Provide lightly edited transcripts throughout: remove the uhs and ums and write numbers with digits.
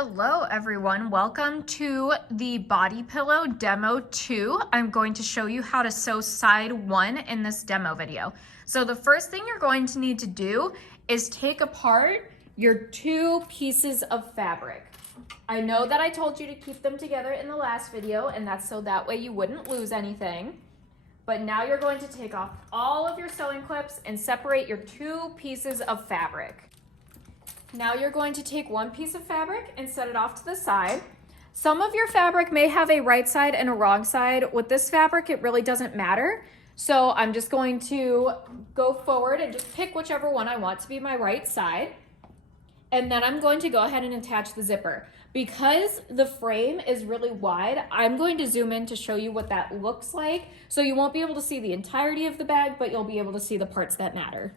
Hello everyone, welcome to the Body Pillow Demo 2. I'm going to show you how to sew side 1 in this demo video. So the first thing you're going to need to do is take apart your 2 pieces of fabric. I know that I told you to keep them together in the last video, and that's so that way you wouldn't lose anything. But now you're going to take off all of your sewing clips and separate your 2 pieces of fabric. Now you're going to take one piece of fabric and set it off to the side. Some of your fabric may have a right side and a wrong side. With this fabric, it really doesn't matter. So I'm just going to go forward and just pick whichever one I want to be my right side. And then I'm going to go ahead and attach the zipper. Because the frame is really wide, I'm going to zoom in to show you what that looks like. So you won't be able to see the entirety of the bag, but you'll be able to see the parts that matter.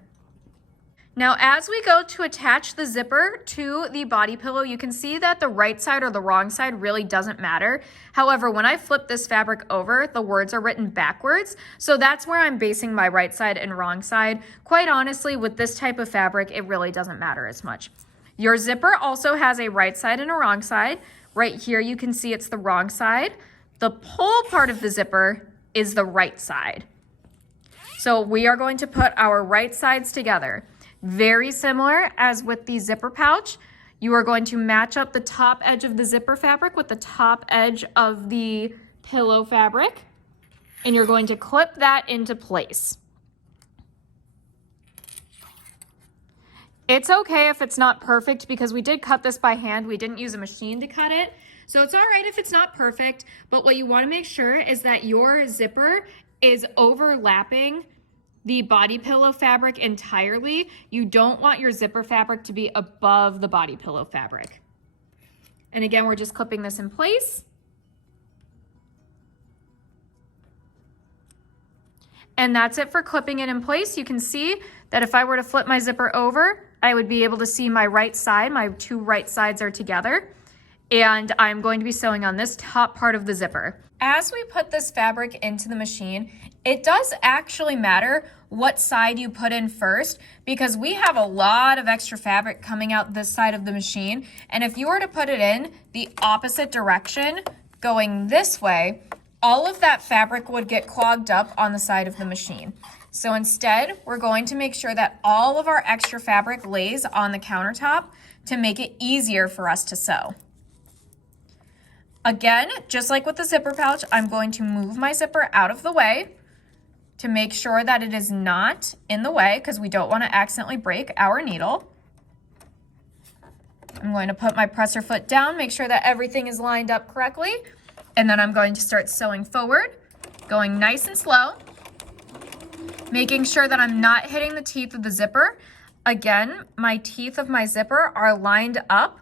Now, as we go to attach the zipper to the body pillow, you can see that the right side or the wrong side really doesn't matter. However, when I flip this fabric over, the words are written backwards. So that's where I'm basing my right side and wrong side. Quite honestly, with this type of fabric, it really doesn't matter as much. Your zipper also has a right side and a wrong side. Right here, you can see it's the wrong side. The pull part of the zipper is the right side. So we are going to put our right sides together. Very similar as with the zipper pouch, you are going to match up the top edge of the zipper fabric with the top edge of the pillow fabric, and you're going to clip that into place. It's okay if it's not perfect because we did cut this by hand. We didn't use a machine to cut it. So it's all right if it's not perfect, but what you want to make sure is that your zipper is overlapping the body pillow fabric entirely. You don't want your zipper fabric to be above the body pillow fabric. And again, we're just clipping this in place. And that's it for clipping it in place. You can see that if I were to flip my zipper over, I would be able to see my right side. My 2 right sides are together. And I'm going to be sewing on this top part of the zipper. As we put this fabric into the machine, it does actually matter what side you put in first because we have a lot of extra fabric coming out this side of the machine. And if you were to put it in the opposite direction, going this way, all of that fabric would get clogged up on the side of the machine. So instead, we're going to make sure that all of our extra fabric lays on the countertop to make it easier for us to sew. Again, just like with the zipper pouch, I'm going to move my zipper out of the way to make sure that it is not in the way because we don't want to accidentally break our needle. I'm going to put my presser foot down, make sure that everything is lined up correctly, and then I'm going to start sewing forward, going nice and slow, making sure that I'm not hitting the teeth of the zipper. Again, my teeth of my zipper are lined up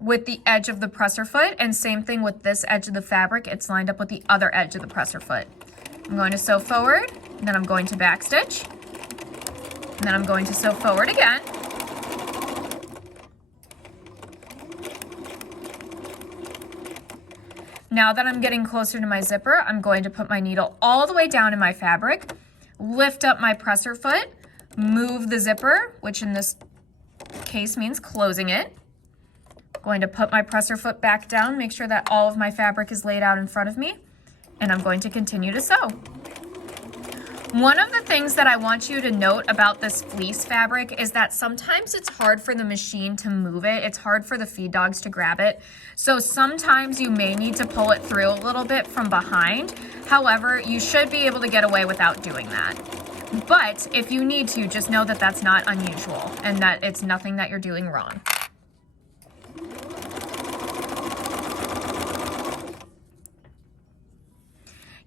with the edge of the presser foot, and same thing with this edge of the fabric, it's lined up with the other edge of the presser foot. I'm going to sew forward, and then I'm going to back stitch, and then I'm going to sew forward again. Now that I'm getting closer to my zipper, I'm going to put my needle all the way down in my fabric, lift up my presser foot, move the zipper, which in this case means closing it. Going to put my presser foot back down, make sure that all of my fabric is laid out in front of me, and I'm going to continue to sew. One of the things that I want you to note about this fleece fabric is that sometimes it's hard for the machine to move it. It's hard for the feed dogs to grab it. So sometimes you may need to pull it through a little bit from behind. However, you should be able to get away without doing that. But if you need to, just know that that's not unusual and that it's nothing that you're doing wrong.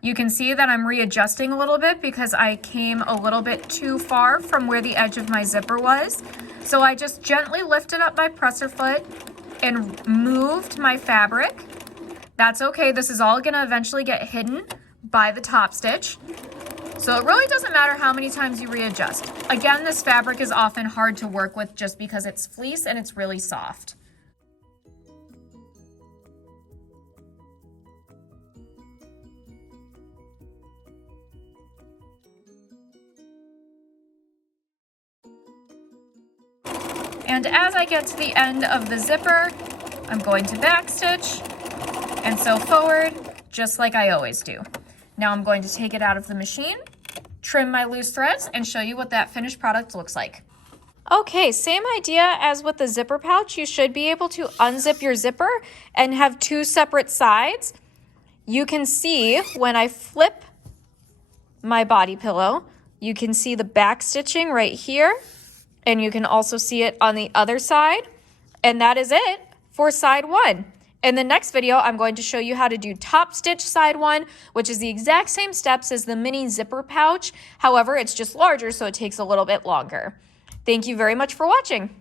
You can see that I'm readjusting a little bit because I came a little bit too far from where the edge of my zipper was. So I just gently lifted up my presser foot and moved my fabric. That's okay, this is all gonna eventually get hidden by the top stitch. So it really doesn't matter how many times you readjust. Again, this fabric is often hard to work with just because it's fleece and it's really soft. And as I get to the end of the zipper, I'm going to back stitch and sew forward, just like I always do. Now I'm going to take it out of the machine, trim my loose threads, and show you what that finished product looks like. Okay, same idea as with the zipper pouch. You should be able to unzip your zipper and have two separate sides. You can see when I flip my body pillow, you can see the back stitching right here, and you can also see it on the other side. And that is it for side one. In the next video, I'm going to show you how to do top stitch side one, which is the exact same steps as the mini zipper pouch. However, it's just larger, so it takes a little bit longer. Thank you very much for watching.